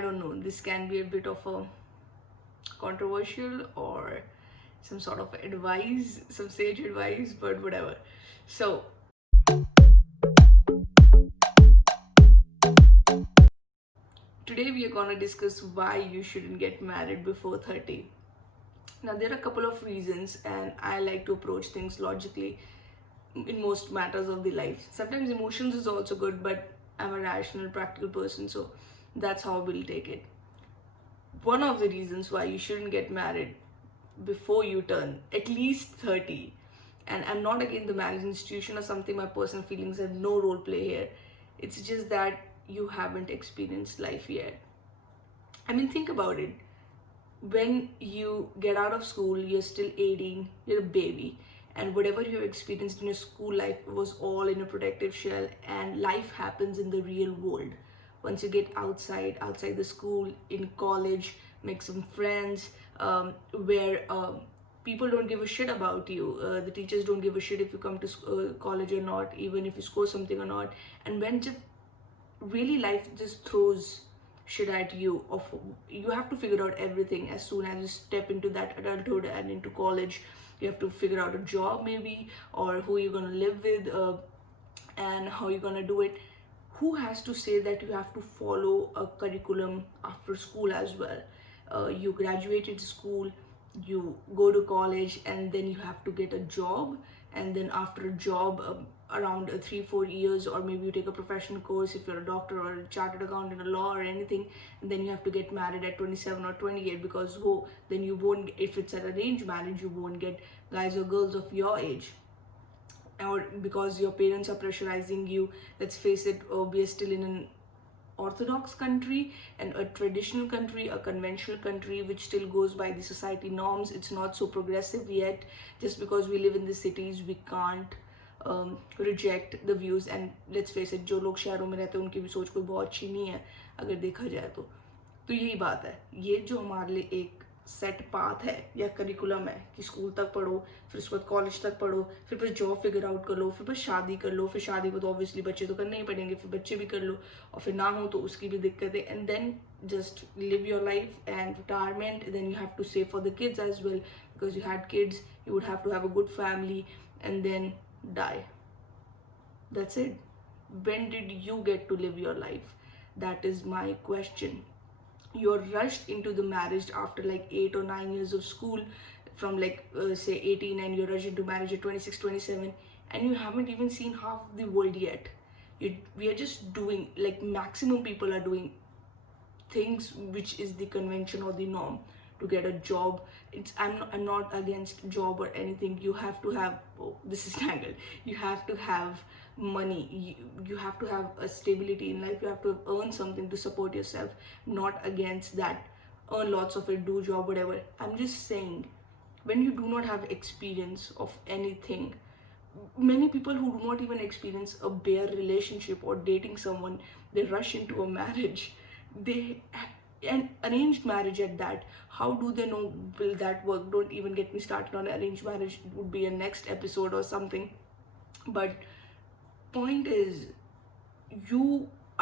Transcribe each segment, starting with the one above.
I don't know, this can be a bit of a controversial or some sort of advice, some sage advice, but whatever. So, today we are going to discuss why you shouldn't get married before 30. Now, there are a couple of reasons, and I like to approach things logically in most matters of the life. Sometimes emotions is also good, but I'm a rational, practical person, so that's how we'll take it. One of the reasons why you shouldn't get married before you turn at least 30, and I'm not against the marriage institution or something, my personal feelings have no role play here. It's just that you haven't experienced life yet. I mean, think about it. When you get out of school, you're still 18, you're a baby, and whatever you experienced in your school life was all in a protective shell, and life happens in the real world. Once you get outside the school, in college, make some friends, where people don't give a shit about you. The teachers don't give a shit if you come to college or not, even if you score something or not. And when just really life just throws shit at you, of you have to figure out everything as soon as you step into that adulthood and into college. You have to figure out a job maybe, or who you're going to live with, and how you're going to do it. Who has to say that you have to follow a curriculum after school as well? You graduated school, you go to college, and then you have to get a job, and then after a job, around 3-4 years, or maybe you take a professional course if you're a doctor or a chartered accountant, a law or anything, and then you have to get married at 27 or 28, because then you won't, if it's an arranged marriage, you won't get guys or girls of your age, or because your parents are pressurizing you. Let's face it, we are still in an orthodox country and a traditional country, a conventional country which still goes by the society norms. It's not so progressive yet. Just because we live in the cities, we can't reject the views. And let's face it, जो लोग शहरों में रहते हैं उनकी भी सोच कोई बहुत अच्छी नहीं है अगर देखा जाए तो यही बात है। ये जो हमारे लिए एक सेट पाथ है या करिकुलम है कि स्कूल तक पढ़ो, फिर उसके बाद कॉलेज तक पढ़ो, फिर बस जॉब फिगर आउट कर लो, फिर बस शादी कर लो, फिर शादी को तो ऑब्वियसली बच्चे तो करने ही पड़ेंगे, फिर बच्चे भी कर लो, और फिर ना हो तो उसकी भी दिक्कत है, and then just live your life and retirement. Then you have to save for the kids as well, because you had kids, you would have to have a good family, and then die. That's it. When did you get to live your life? That is my question. You're rushed into the marriage after like 8 or 9 years of school, from like say 18, and you're rushed into marriage at 26, 27, and you haven't even seen half the world yet. We are just doing, like maximum people are doing things which is the convention or the norm to get a job. I'm not against job or anything. You have to have, oh, this is tangled, you have to have money, you have to have a stability in life, you have to earn something to support yourself. Not against that, earn lots of it, do job, whatever. I'm just saying, when you do not have experience of anything, many people who do not even experience a bare relationship or dating someone, they rush into a marriage. They An arranged marriage at that. How do they know will that work? Don't even get me started on arranged marriage. It would be a next episode or something. But point is, you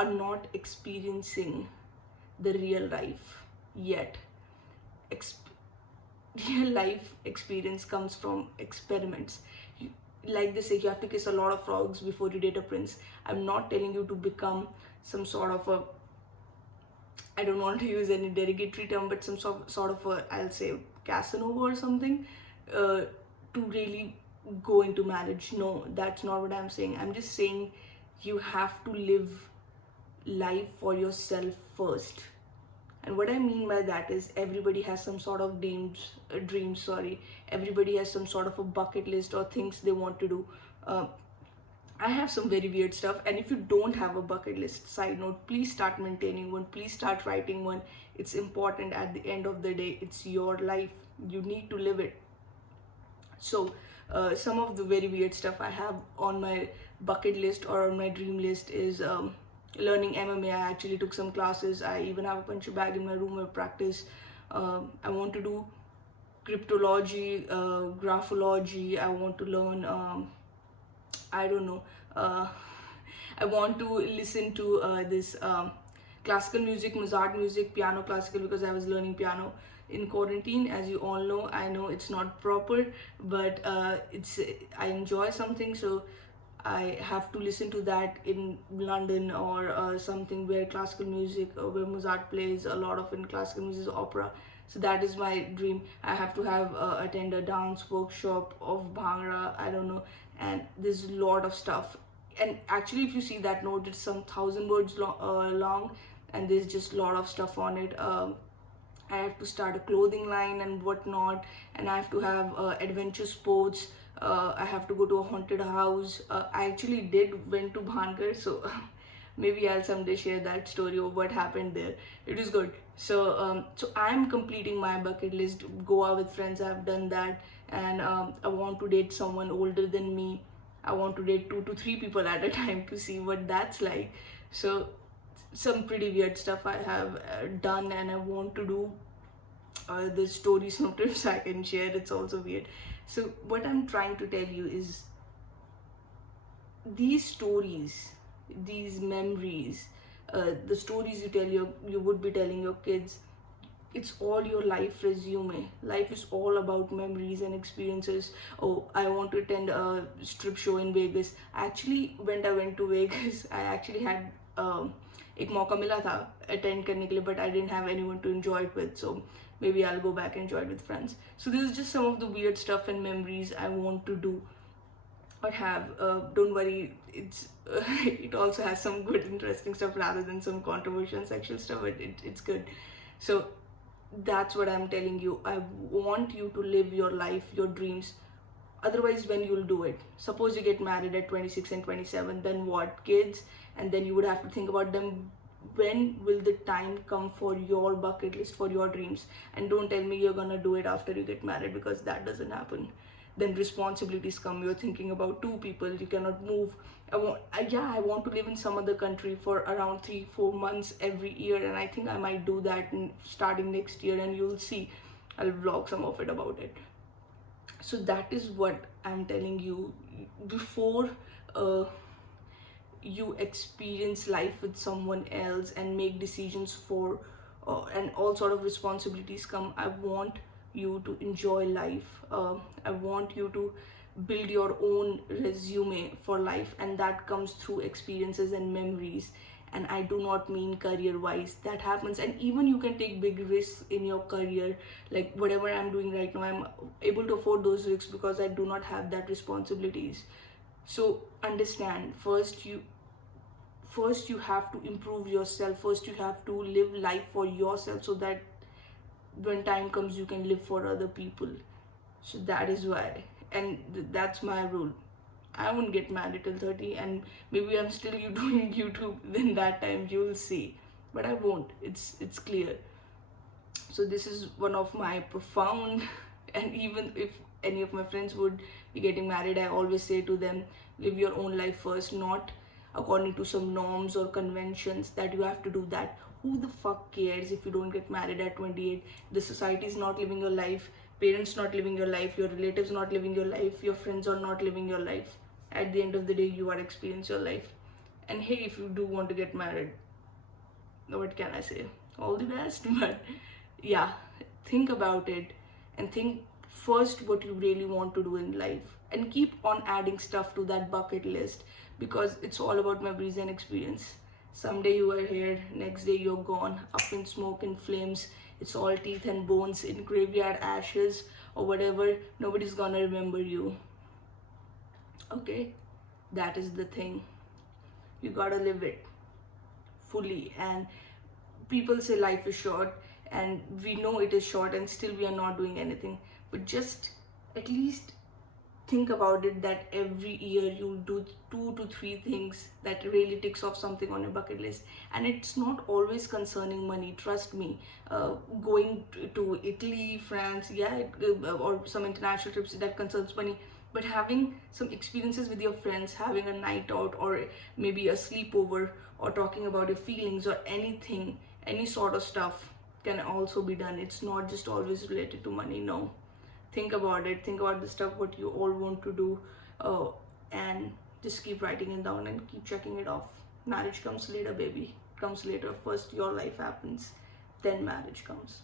are not experiencing the real life yet. Real life experience comes from experiments. Like they say, you have to kiss a lot of frogs before you date a prince. I'm not telling you to become some sort of a, I don't want to use any derogatory term, but some sort of a, I'll say, Casanova or something, to really go into marriage. No, that's not what I'm saying. I'm just saying you have to live life for yourself first. And what I mean by that is, everybody has some sort of dreams. Everybody has some sort of a bucket list or things they want to do. I have some very weird stuff, and if you don't have a bucket list, side note, please start maintaining one, please start writing one. It's important. At the end of the day, it's your life, you need to live it. So some of the very weird stuff I have on my bucket list or on my dream list is learning MMA. I actually took some classes. I even have a punch bag in my room of practice. I want to do cryptology, graphology. I want to learn I don't know, I want to listen to this Classical music, Mozart music, piano classical, because I was learning piano in quarantine. As you all know, I know it's not proper, but it's I enjoy something, so I have to listen to that in London or something where classical music, where Mozart plays a lot of in classical music, opera. So that is my dream. I have to have attend a dance workshop of Bhangra. I don't know, and there's a lot of stuff. And actually, if you see that note, it's some 1,000 words long, and there's just a lot of stuff on it. I have to start a clothing line and whatnot, and I have to have adventure sports. I have to go to a haunted house. I actually did went to Bhangar, so maybe I'll someday share that story of what happened there. It is good. So I'm completing my bucket list. Go out with friends. I've done that, and I want to date someone older than me. I want to date 2 to 3 people at a time to see what that's like. So some pretty weird stuff I have done, and I want to do the story sometimes I can share. It's also weird. So what I'm trying to tell you is these stories, these memories, the stories you would be telling your kids, it's all your life resume. Life is all about memories and experiences. Oh, I want to attend a strip show in Vegas. Actually, when I went to Vegas, I actually had एक मौका मिला था attend करने के लिए, but I didn't have anyone to enjoy it with. So maybe I'll go back and enjoy it with friends. So this is just some of the weird stuff and memories I want to do or have. Don't worry, it's it also has some good, interesting stuff rather than some controversial sexual stuff. But it's good. So that's what I'm telling you. I want you to live your life, your dreams. Otherwise, when you'll do it? Suppose you get married at 26 and 27, then what? Kids, and then you would have to think about them. When will the time come for your bucket list, for your dreams? And don't tell me you're gonna do it after you get married, because that doesn't happen. Then responsibilities come. You're thinking about 2 people. You cannot move. I want to live in some other country for around 3-4 months every year, and I think I might do that starting next year. And you'll see, I'll vlog some of it about it. So that is what I'm telling you. Before you experience life with someone else and make decisions for and all sort of responsibilities come, I want you to enjoy life. I want you to build your own resume for life, and that comes through experiences and memories. And I do not mean career wise. That happens, and even you can take big risks in your career. Like whatever I'm doing right now, I'm able to afford those risks because I do not have that responsibilities. So understand, first you have to improve yourself. First you have to live life for yourself, so that when time comes you can live for other people. So that is why, and that's my rule. I won't get married till 30, and maybe I'm still doing YouTube. Then that time you'll see, but I won't. It's clear. So this is one of my profound, and even if any of my friends would be getting married, I always say to them, live your own life first, not according to some norms or conventions that you have to do that. Who the fuck cares if you don't get married at 28? The society is not living your life, parents not living your life, your relatives not living your life, your friends are not living your life. At the end of the day, you are experiencing your life. And hey, if you do want to get married, what can I say? All the best. But yeah, think about it, and think first what you really want to do in life, and keep on adding stuff to that bucket list, because it's all about memories and experience. Someday you are here, next day you're gone, up in smoke and flames. It's all teeth and bones in graveyard ashes or whatever. Nobody's gonna remember you. Okay, that is the thing. You gotta live it fully. And people say life is short, and we know it is short, and still we are not doing anything. But just at least think about it, that every year you do 2 to 3 things that really ticks off something on your bucket list. And it's not always concerning money, trust me. Going to Italy, France, yeah, or some international trips, that concerns money. But having some experiences with your friends, having a night out, or maybe a sleepover, or talking about your feelings, or anything, any sort of stuff can also be done. It's not just always related to money. No, think about it. Think about the stuff what you all want to do, and just keep writing it down and keep checking it off. Marriage comes later, baby. comes later. First your life happens, then marriage comes.